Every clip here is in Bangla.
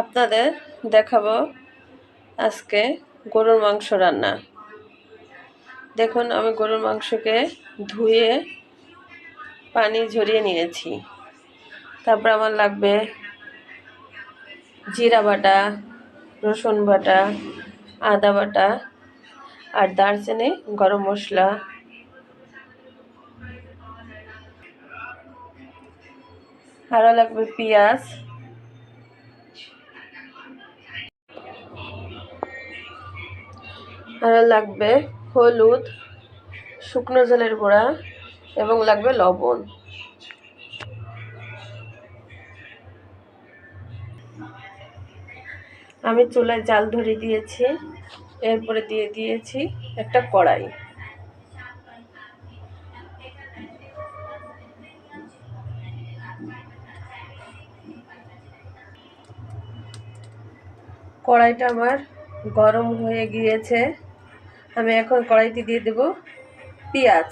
আপনাদের দেখাবো আজকে গরুর মাংস রান্না। দেখুন, আমি গরুর মাংসকে ধুয়ে পানি ঝরিয়ে নিয়েছি। তারপর আমার লাগবে জিরা বাটা, রসুন বাটা, আদা বাটা আর দারচিনি, গরম মশলা। আরও লাগবে পেঁয়াজ লাগবে হলুদ, শুকনো জলের গুঁড়া এবং লাগবে লবণ। আমি চুলায় জাল ধরে দিয়েছি, এরপরে দিয়ে দিয়েছি একটা কড়াই। কড়াইটা আমার গরম হয়ে গিয়েছে। আমি এখন কড়াইতে দিয়ে দেব পেঁয়াজ।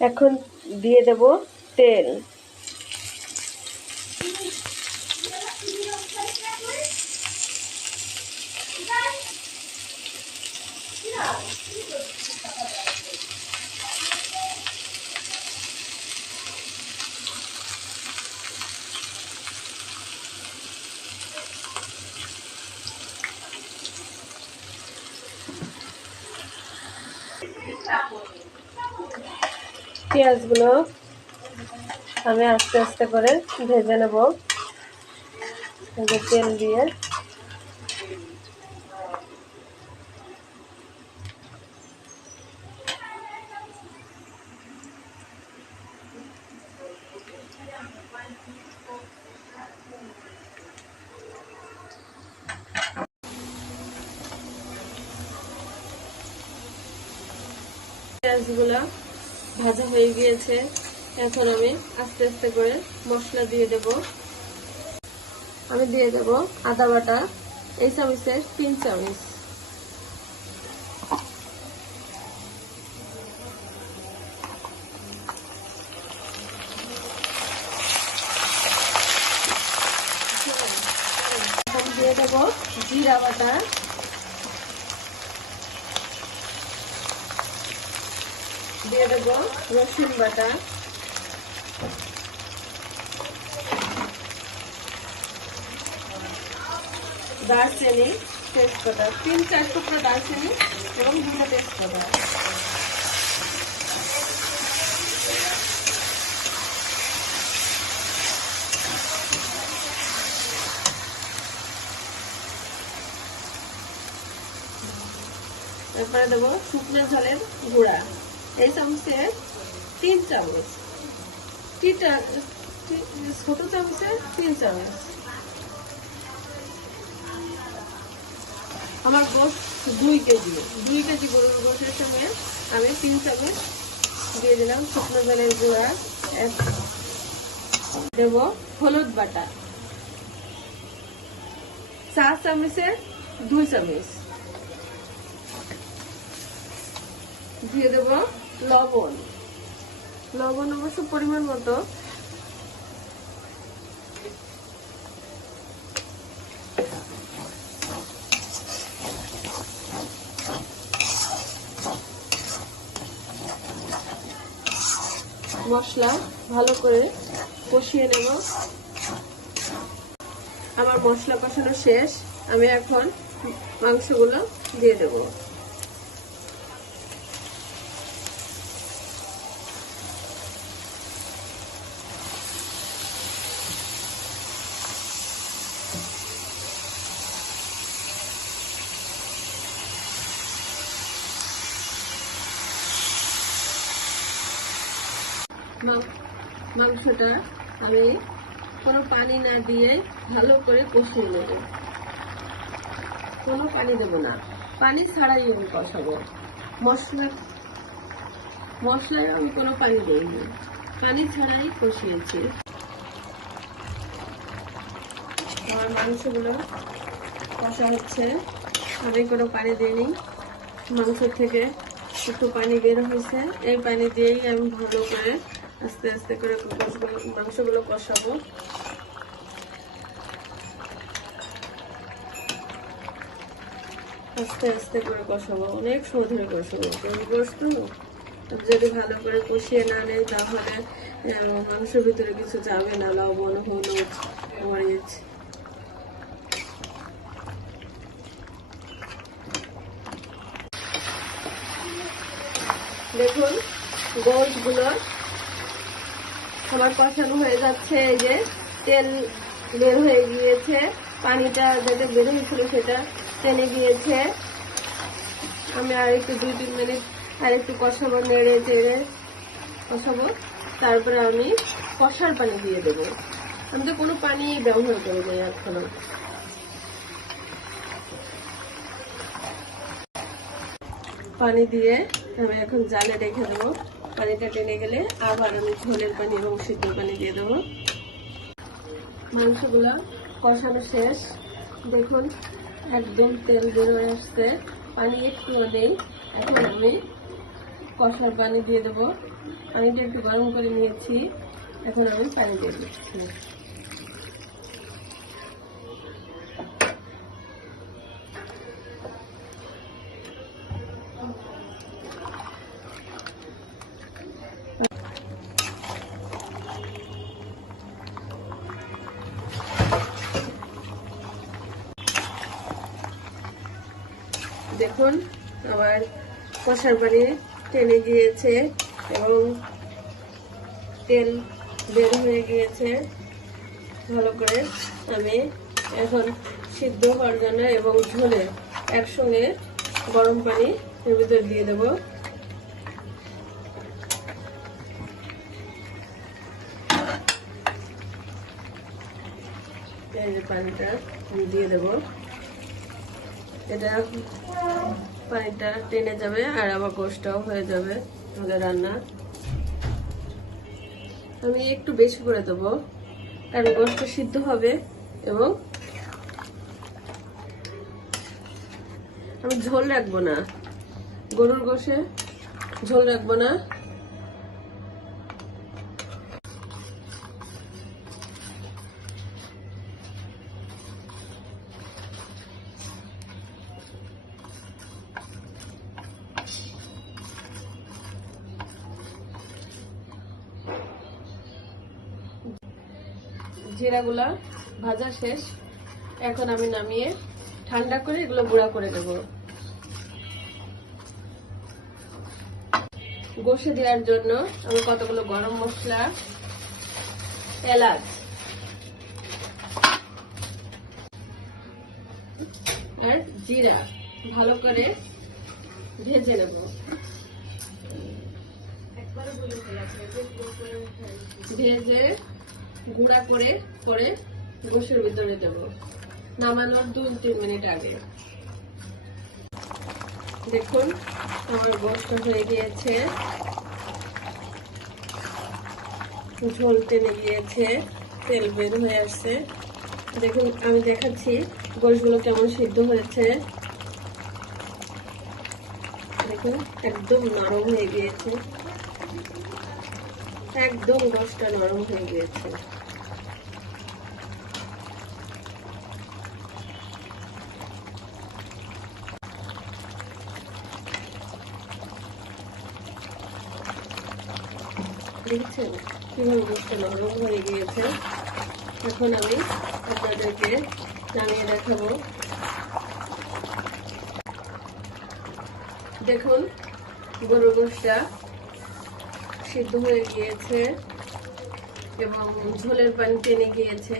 এখন দিয়ে দেব তেল। পেঁয়াজগুলো আমি আস্তে আস্তে করে ভেজে নেব। তেল দিয়ে। পেঁয়াজগুলো ভাজা হয়ে গিয়েছে। এখন আমি আস্তে আস্তে করে মশলা দিয়ে দেব। আমি দিয়ে দেব আদা বাটা, এই চামচের তিন চামচ এখন দিয়ে দেব জিরা বাটা দিয়ে দেবো রসুন বাটা। দারচিনি তেজপাতা, তিন চার টুকরো দারচিনি এবং দুটো তেজপাতা। এরপরে দেবো শুকনো ঝালের গুঁড়া। এই চামচে তিন চামচ। ছোট চামচে তিন চামচ। আমার গোস দুই কেজি দুই কেজি গরুর গোসের সঙ্গে আমি তিন চামচ দিয়ে দিলাম শুকনো জলের গুঁড়া দেব হলুদ বাটা। চা চামচের দুই চামচ। দিয়ে দেব লবণ। লবণ অবশ্য পরিমাণ মতো। মশলা ভালো করে কষিয়ে নেব। আমার মশলা কষানো শেষ। আমি এখন মাংসগুলো দিয়ে দেবো। মাংসটা আমি কোনো পানি না দিয়ে ভালো করে কষিয়ে নেব। কোনো পানি দেব না। পানি ছাড়াই আমি কষাবো। মশলা মশলায় আমি কোনো পানি দিইনি। পানি ছাড়াই কষিয়েছি। আমার মাংসগুলো কষা হচ্ছে। আমি কোনো পানি দিইনি। মাংস থেকে একটু পানি বের হয়েছে। এই পানি দিয়েই আমি ভালো করে আস্তে আস্তে করে মাংসগুলো- কষাবো। আস্তে আস্তে করে কষাবো, অনেক সময় ধরে কষাবো। গোস্ত যদি ভালো করে কষিয়ে না নেই, তাহলে মাংসের ভিতরে কিছু যাবে না, লবণ, হলুদ, মরিচ। দেখুন গোলগুলো আমার কষানো হয়ে যাচ্ছে, এই যে তেল বের হয়ে গিয়েছে, পানিটা যেটা বের হয়েছিল সেটা টেনে গিয়েছে। আমি আর একটু দুই, তিন মিনিট আর একটু কষাবো, নেড়ে চেড়ে কষাবো। তারপরে আমি কষার পানি দিয়ে দেবো। আমি তো কোনো পানি ব্যবহার করি নাই এখনও। পানি দিয়ে আমি এখন জালে রেখে দেবো। পানিটা টেনে গেলে আবার আমি ঝোলের পানি এবং সিদ্ধ পানি দিয়ে দেবো। মাংসগুলো কষানো শেষ। দেখুন, একদম তেল বেরোয় আসছে। পানি একটু নেই। এখন আমি কষার পানি দিয়ে দেবো। পানিটা একটু গরম করে নিয়েছি। এখন আমি পানি দিয়ে দিচ্ছি। দেখুন আমার কষার পানি টেনে গিয়েছে এবং তেল বের হয়ে গিয়েছে। ভালো করে আমি এখন সিদ্ধ হওয়ার জন্য এবং ঝোলে একসঙ্গে গরম পানি এর ভিতরে দিয়ে দেবো। পানিটা দিয়ে দেবো। এটা পানিটা টেনে যাবে আর আবার গোষ্ঠটাও হয়ে যাবে তাহলে রান্না। আমি একটু বেশি করে দেবো, কারণ গোষ্ঠ সিদ্ধ হবে এবং আমি ঝোল রাখব না। গরুর গোশে ঝোল রাখব না। জিরাগুলা ভাজা শেষ। এখন আমি নামিয়ে ঠান্ডা করে এগুলো গুঁড়া করে দেবো। গোষে দেওয়ার জন্য আমি কতগুলো গরম মশলা এলাচ। আর জিরা ভালো করে ভেজে নেব। ভেজে গুঁড়া করে পরে গোশের ভিতরে দেব। নামানোর দু তিন মিনিট আগে। দেখুন, আমার গোস্ত হয়ে গিয়েছে। ঝোল টেনে গিয়েছে, তেল বের হয়ে আসছে। দেখুন, আমি দেখাচ্ছি গোশগুলো কেমন সিদ্ধ হয়েছে। দেখুন, একদম নরম হয়ে গিয়েছে। একদম গোশটা নরম হয়ে গিয়েছে। দেখছেন? কীভাবে গোশটা নরম হয়ে গিয়েছে? এখন আমি আপনাদেরকে জানিয়ে দেখাবো। দেখুন, গরুর গোশটা সিদ্ধ হয়ে গিয়েছে এবং ঝোলের পানি টেনে গিয়েছে।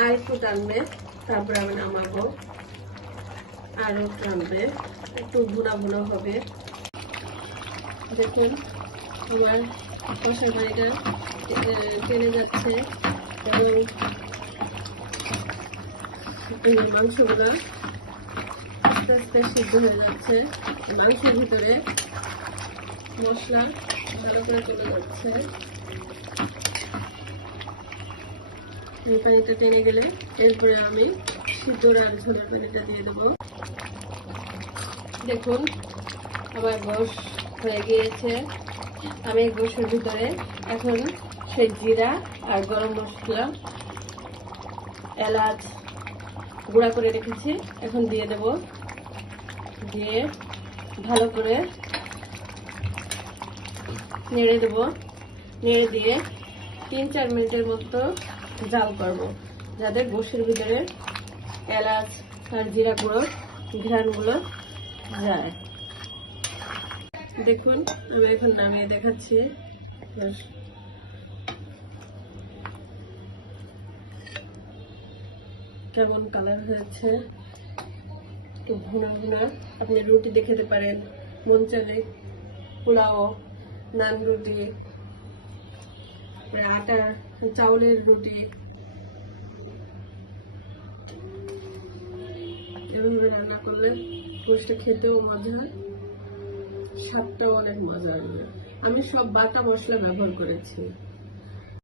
আর একটু টানবে, তারপরে আমি নামাবো। আরও টানবে, একটু ভুনা ভুনা হবে। দেখুন, আমার কষার পানিটা টেনে যাচ্ছে এবং মাংসগুলো আস্তে আস্তে সিদ্ধ হয়ে যাচ্ছে। মাংসের ভিতরে মশলা ভালো করে চলে যাচ্ছে। এই পানিটা টেনে গেলে এরপরে আমি সিদ্ধর আর ঝোলের পানিটা দিয়ে দেবো। দেখুন আমার গোশ হয়ে গিয়েছে। আমি গোশের ভিতরে এখন সেই জিরা আর গরম মশলা, এলাচ গুঁড়া করে রেখেছি। এখন দিয়ে দেব। দিয়ে ভালো করে নেড়ে দেব। নেড়ে দিয়ে তিন চার মিনিটের মতো জাল করব, যাতে গোশের ভিতরে এলাচ আর জিরা গুঁড়ো ঘ্রাণগুলো যায়। দেখুন, আমি এখন নামিয়ে দেখাচ্ছি। কেমন কালার হয়েছে? একটু ভুনা আপনি রুটি দিয়ে খেতে পারেন। মন চালে পোলাও, নান রুটি আটা, চাউলের রুটি। এভাবে রান্না করলে গোষ্ঠটা খেতেও মজা হয়। স্বাদটাও অনেক মজার। আমি সব বাটা মশলা ব্যবহার করেছি।